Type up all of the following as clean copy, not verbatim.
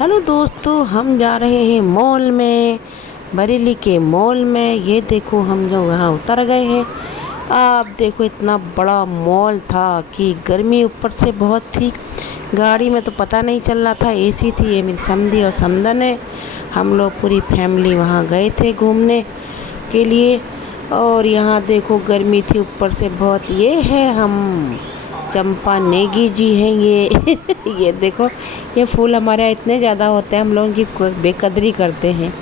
Hello दोस्तों, हम जा रहे हैं मॉल में, बरेली के मॉल में। ये देखो हम जो यहाँ उतर गए हैं। आप देखो इतना बड़ा मॉल था कि गर्मी ऊपर से बहुत थी। गाड़ी में तो पता नहीं चल रहा था, एसी थी। ये मेरी समधी और समधन है। हम लोग पूरी फैमिली वहाँ गए थे घूमने के लिए। और यहाँ देखो गर्मी थी ऊपर से बहुत। ये है हम चंपा नेगी जी हैं ये ये देखो, ये फूल हमारे यहाँ इतने ज़्यादा होते हैं, हम लोग इनकी बेकदरी करते हैं।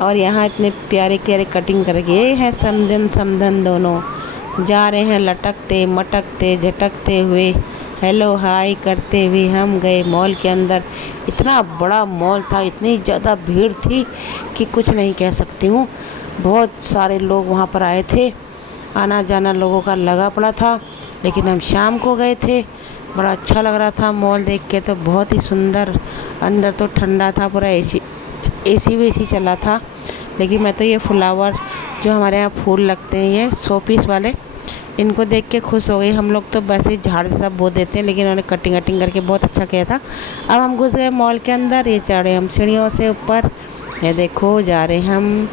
और यहाँ इतने प्यारे प्यारे कटिंग करके ये है समधन समधन दोनों जा रहे हैं लटकते मटकते झटकते हुए, हेलो हाय करते हुए। हम गए मॉल के अंदर। इतना बड़ा मॉल था, इतनी ज़्यादा भीड़ थी कि कुछ नहीं कह सकती हूँ। बहुत सारे लोग वहाँ पर आए थे, आना जाना लोगों का लगा पड़ा था। लेकिन हम शाम को गए थे, बड़ा अच्छा लग रहा था मॉल देख के। तो बहुत ही सुंदर, अंदर तो ठंडा था, पूरा एसी वेसी चला था। लेकिन मैं तो ये फ्लावर जो हमारे यहाँ फूल लगते हैं, ये शो पीस वाले, इनको देख के खुश हो गई। हम लोग तो बस ही झाड़ से सब बो देते हैं, लेकिन उन्होंने कटिंग कटिंग करके बहुत अच्छा किया था। अब हम घुस गए मॉल के अंदर। ये चढ़े हम सीढ़ियों से ऊपर। ये देखो जा रहे हम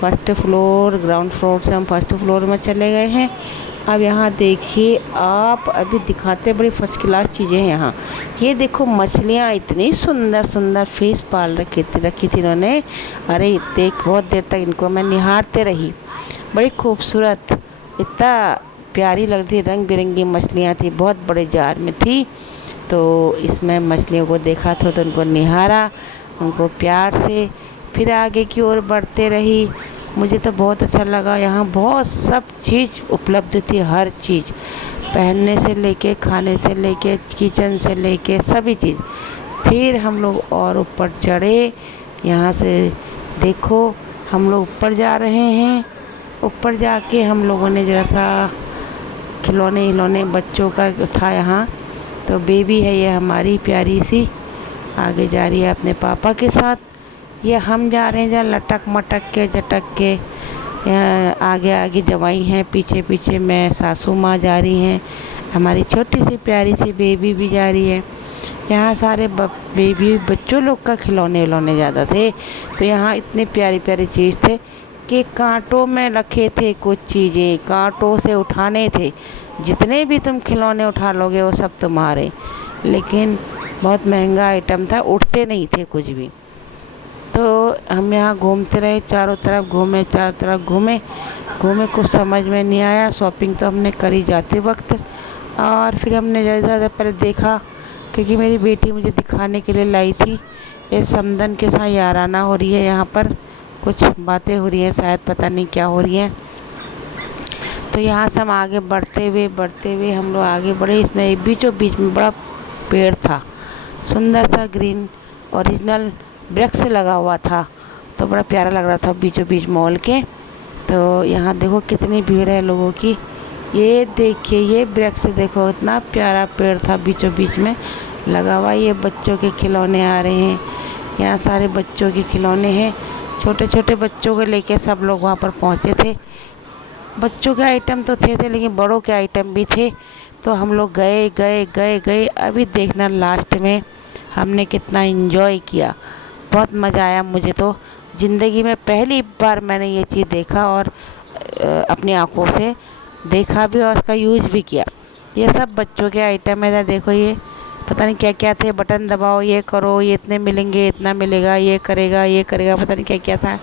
फर्स्ट फ्लोर, ग्राउंड फ्लोर से हम फर्स्ट फ्लोर में चले गए हैं। अब यहाँ देखिए आप, अभी दिखाते बड़ी फर्स्ट क्लास चीज़ें हैं यहाँ। ये देखो मछलियाँ इतनी सुंदर सुंदर फिश पाल रखी थी इन्होंने। अरे देख, बहुत देर तक इनको मैं निहारते रही। बड़ी खूबसूरत, इतना प्यारी लग रही, रंग बिरंगी मछलियाँ थी, बहुत बड़े जार में थी। तो इसमें मछलियों को देखा तो उनको निहारा, उनको प्यार से। फिर आगे की ओर बढ़ते रही। मुझे तो बहुत अच्छा लगा। यहाँ बहुत सब चीज़ उपलब्ध थी, हर चीज़, पहनने से लेके, खाने से लेके, किचन से लेके, सभी चीज़। फिर हम लोग और ऊपर चढ़े। यहाँ से देखो हम लोग ऊपर जा रहे हैं। ऊपर जाके हम लोगों ने ज़रा सा खिलौने बच्चों का था यहाँ। तो बेबी है ये हमारी प्यारी सी, आगे जा रही है अपने पापा के साथ। ये हम जा रहे हैं जहाँ लटक मटक के झटक के। आगे आगे जवाई हैं, पीछे पीछे मैं सासू माँ जा रही हैं। हमारी छोटी सी प्यारी सी बेबी भी जा रही है। यहाँ सारे बेबी बच्चों लोग का खिलौने ज़्यादा थे। तो यहाँ इतने प्यारी प्यारी चीज़ थे कि कांटों में रखे थे कुछ चीज़ें, कांटों से उठाने थे। जितने भी तुम खिलौने उठा लोगे वो सब तुम्हारे। लेकिन बहुत महंगा आइटम था, उठते नहीं थे कुछ भी। तो हम यहाँ घूमते रहे, चारों तरफ घूमे। कुछ समझ में नहीं आया। शॉपिंग तो हमने करी जाते वक्त। और फिर हमने ज़्यादा पहले देखा, क्योंकि मेरी बेटी मुझे दिखाने के लिए लाई थी। ये समधन के साथ याराना हो रही है, यहाँ पर कुछ बातें हो रही हैं, शायद पता नहीं क्या हो रही हैं। तो यहाँ से हम आगे बढ़ते हुए हम लोग आगे बढ़े। इसमें बीचों बीच में बड़ा पेड़ था, सुंदर सा ग्रीन ओरिजिनल वृक्ष लगा हुआ था। तो बड़ा प्यारा लग रहा था बीचों बीच मॉल के। तो यहाँ देखो कितनी भीड़ है लोगों की। ये देखिए ये वृक्ष देखो, इतना प्यारा पेड़ था बीचों बीच में लगा हुआ। ये बच्चों के खिलौने आ रहे हैं, यहाँ सारे बच्चों के खिलौने हैं। छोटे छोटे बच्चों को लेके सब लोग वहाँ पर पहुँचे थे। बच्चों के आइटम तो थे लेकिन बड़ों के आइटम भी थे। तो हम लोग गए। अभी देखना लास्ट में हमने कितना एंजॉय किया, बहुत मज़ा आया। मुझे तो ज़िंदगी में पहली बार मैंने ये चीज़ देखा, और अपनी आँखों से देखा भी और उसका यूज़ भी किया। ये सब बच्चों के आइटम है। देखो ये पता नहीं क्या क्या थे, बटन दबाओ, ये करो, ये इतने मिलेंगे, इतना मिलेगा, ये करेगा, पता नहीं क्या क्या था।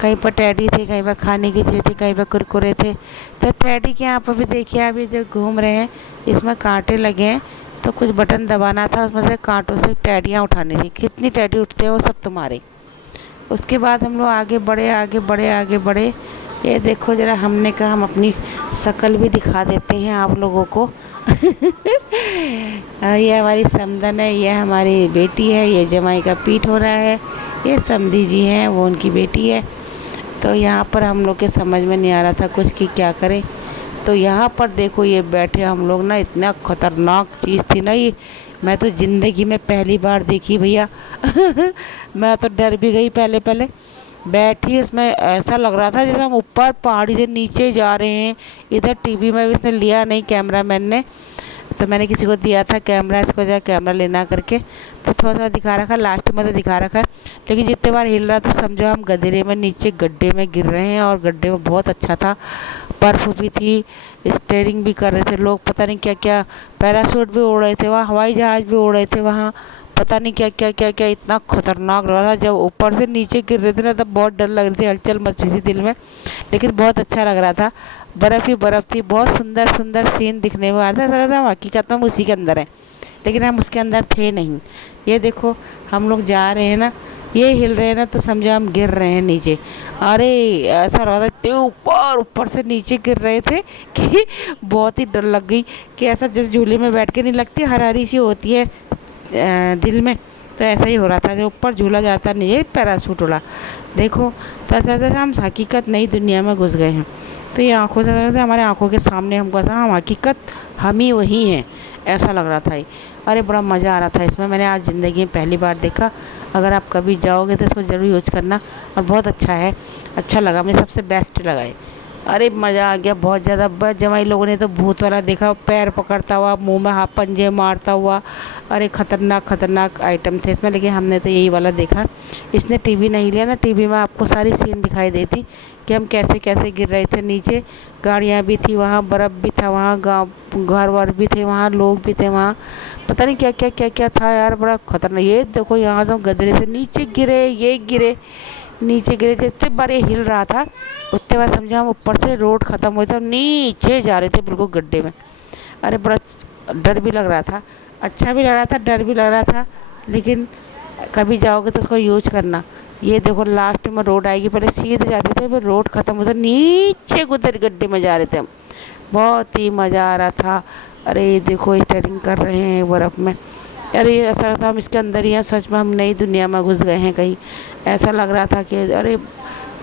कहीं पर टैडी थे, कहीं पर खाने की चीज़ थी, कहीं पर कुरकुरे थे। तो टैडी के यहाँ पर भी देखिए, अभी जो घूम रहे हैं इसमें कांटे लगे हैं। तो कुछ बटन दबाना था, उसमें से कांटों से टैडियाँ उठानी थी। कितनी टैडी उठते हैं वो सब तुम्हारे। उसके बाद हम लोग आगे बढ़े। ये देखो ज़रा, हमने कहा हम अपनी शक्ल भी दिखा देते हैं आप लोगों को ये हमारी समधन है, ये हमारी बेटी है, ये जमाई का पीठ हो रहा है। ये समधी जी हैं, वो उनकी बेटी है। तो यहाँ पर हम लोग के समझ में नहीं आ रहा था कुछ कि क्या करें। तो यहाँ पर देखो ये बैठे हम लोग ना, इतना ख़तरनाक चीज़ थी ना ये, मैं तो ज़िंदगी में पहली बार देखी भैया मैं तो डर भी गई पहले बैठी। उसमें ऐसा लग रहा था जैसे हम ऊपर पहाड़ी से नीचे जा रहे हैं। इधर टीवी में भी इसने लिया नहीं, कैमरामैन ने, तो मैंने किसी को दिया था कैमरा, इसको जो कैमरा लेना करके, तो थोड़ा सा दिखा रखा, लास्ट में तो दिखा रखा है। लेकिन जितने बार हिल रहा था समझो हम गधेरे में नीचे गड्ढे में गिर रहे हैं, और गड्ढे में बहुत अच्छा था, बर्फ़ भी थी, स्टेयरिंग भी कर रहे थे लोग, पता नहीं क्या क्या, पैराशूट भी उड़ रहे थे वहाँ, हवाई जहाज़ भी उड़ रहे थे वहाँ, पता नहीं क्या क्या क्या क्या, इतना खतरनाक लग रहा था। जब ऊपर से नीचे गिर रहे थे ना तब बहुत डर लग रही थी, हलचल मच रही थी दिल में, लेकिन बहुत अच्छा लग रहा था। बर्फ़ ही बर्फ़ थी, बहुत सुंदर सुंदर सीन दिखने में आ रहा था। हम हकीकत में हम उसी के अंदर हैं, लेकिन हम उसके अंदर थे नहीं। ये देखो हम लोग जा रहे हैं ना, ये हिल रहे हैं ना, तो समझो हम गिर रहे हैं नीचे। अरे ऐसा रहा था, इतने ऊपर ऊपर से नीचे गिर रहे थे कि बहुत ही डर लग गई, कि ऐसा जिस झूले में बैठ के नहीं लगती, हरारी सी होती है दिल में, तो ऐसा ही हो रहा था। जो ऊपर झूला जाता नहीं, पैराशूट उड़ा, देखो तो ऐसा था हम हकीकत नई दुनिया में घुस गए हैं। तो ये आंखों से लग रहा था, हमारे आंखों के सामने हमको ऐसा, हम हकीकत हम ही वही हैं, ऐसा लग रहा था। अरे बड़ा मज़ा आ रहा था इसमें, मैंने आज ज़िंदगी में पहली बार देखा। अगर आप कभी जाओगे तो इसको ज़रूर यूज़ करना, और बहुत अच्छा है, अच्छा लगा, मुझे सबसे बेस्ट लगा है। अरे मज़ा आ गया बहुत ज़्यादा। बस जमाई लोगों ने तो भूत वाला देखा, पैर पकड़ता हुआ, मुंह में हाथ पंजे मारता हुआ, अरे खतरनाक खतरनाक आइटम थे इसमें, लेकिन हमने तो यही वाला देखा। इसने टीवी नहीं लिया ना, टीवी में आपको सारी सीन दिखाई देती कि हम कैसे कैसे गिर रहे थे नीचे। गाड़ियाँ भी थी वहाँ, बर्फ़ भी था वहाँ, गाँव घर वर भी थे वहाँ, लोग भी थे वहाँ, पता नहीं क्या क्या क्या क्या था यार, बड़ा खतरनाक। ये देखो यहाँ से हम गदरे से नीचे गिरे, ये गिरे, नीचे गिरे, जितने बार ये हिल रहा था उतने बार समझो हम ऊपर से रोड ख़त्म हुई था, नीचे जा रहे थे बिल्कुल गड्ढे में। अरे बड़ा डर भी लग रहा था, अच्छा भी लग रहा था, डर भी लग रहा था, लेकिन कभी जाओगे तो उसको यूज करना। ये देखो लास्ट में रोड आएगी, पहले सीधे जाते थे, फिर रोड ख़त्म होता, नीचे गुदर गड्ढे में जा रहे थे हम, बहुत ही मज़ा आ रहा था। अरे देखो स्टेयरिंग कर रहे हैं बर्फ़ में, अरे ऐसा लगता हम इसके अंदर ही हैं, सच में हम नई दुनिया में घुस गए हैं कहीं, ऐसा लग रहा था कि अरे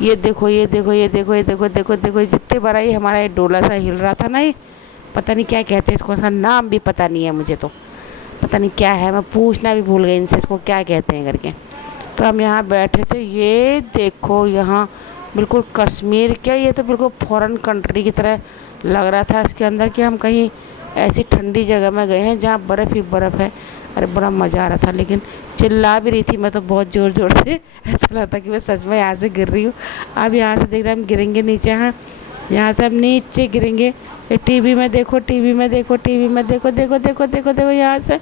ये देखो ये देखो ये देखो ये देखो देखो देखो, जितने बार ये हमारा ये डोला सा हिल रहा था ना, ये पता नहीं क्या कहते हैं इसको, उसका नाम भी पता नहीं है मुझे, तो पता नहीं क्या है, मैं पूछना भी भूल गई इनसे इसको क्या कहते हैं करके। तो हम यहाँ बैठे थे, ये देखो यहाँ बिल्कुल कश्मीर, क्या ये तो बिल्कुल फॉरेन कंट्री की तरह लग रहा था इसके अंदर, कि हम कहीं ऐसी ठंडी जगह में गए हैं जहाँ बर्फ़ ही बर्फ़ है। अरे बड़ा मज़ा आ रहा था, लेकिन चिल्ला भी रही थी मैं तो बहुत ज़ोर ज़ोर से, ऐसा लगता कि मैं सच में यहाँ से गिर रही हूँ। अब यहाँ से देख रहे हम गिरेंगे नीचे, हाँ यहाँ से हम नीचे गिरेंगे। ये टीवी में देखो, टीवी में देखो, टीवी में देखो, देखो देखो देखो देखो, यहाँ से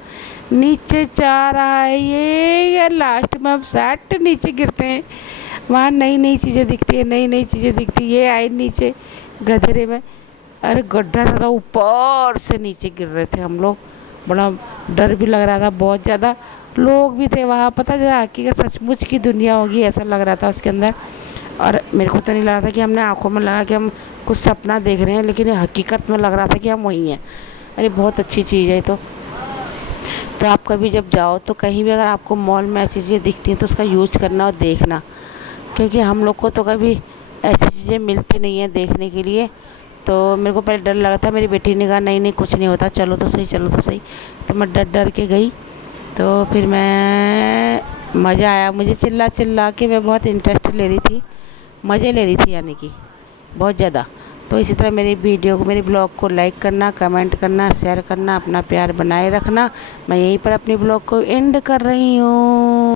नीचे जा रहा है ये लास्ट में हम सैट नीचे गिरते हैं। वहाँ नई नई चीज़ें दिखती है, नई नई चीज़ें दिखती, ये आई नीचे गधेरे में। अरे गड्ढा था, ऊपर से नीचे गिर रहे थे हम लोग, बड़ा डर भी लग रहा था बहुत ज़्यादा। लोग भी थे वहाँ, पता चला कि सचमुच की दुनिया होगी ऐसा लग रहा था उसके अंदर। और मेरे को तो नहीं लग रहा था कि हमने आंखों में लगा कि हम कुछ सपना देख रहे हैं, लेकिन ये हकीकत में लग रहा था कि हम वहीं हैं। अरे बहुत अच्छी चीज़ है। तो आप कभी जब जाओ तो कहीं भी अगर आपको मॉल में ऐसी चीज़ें दिखती हैं तो उसका यूज़ करना और देखना, क्योंकि हम लोग को तो कभी ऐसी चीज़ें मिलती नहीं हैं देखने के लिए। तो मेरे को पहले डर लगा था, मेरी बेटी ने कहा नहीं नहीं कुछ नहीं होता, चलो तो सही चलो तो सही, तो मैं डर डर के गई। तो फिर मैं मज़ा आया, मुझे चिल्ला चिल्ला के मैं बहुत इंटरेस्ट ले रही थी, मज़े ले रही थी यानी कि बहुत ज़्यादा। तो इसी तरह मेरी वीडियो को, मेरे ब्लॉग को लाइक करना, कमेंट करना, शेयर करना, अपना प्यार बनाए रखना। मैं यहीं पर अपनी ब्लॉग को एंड कर रही हूँ।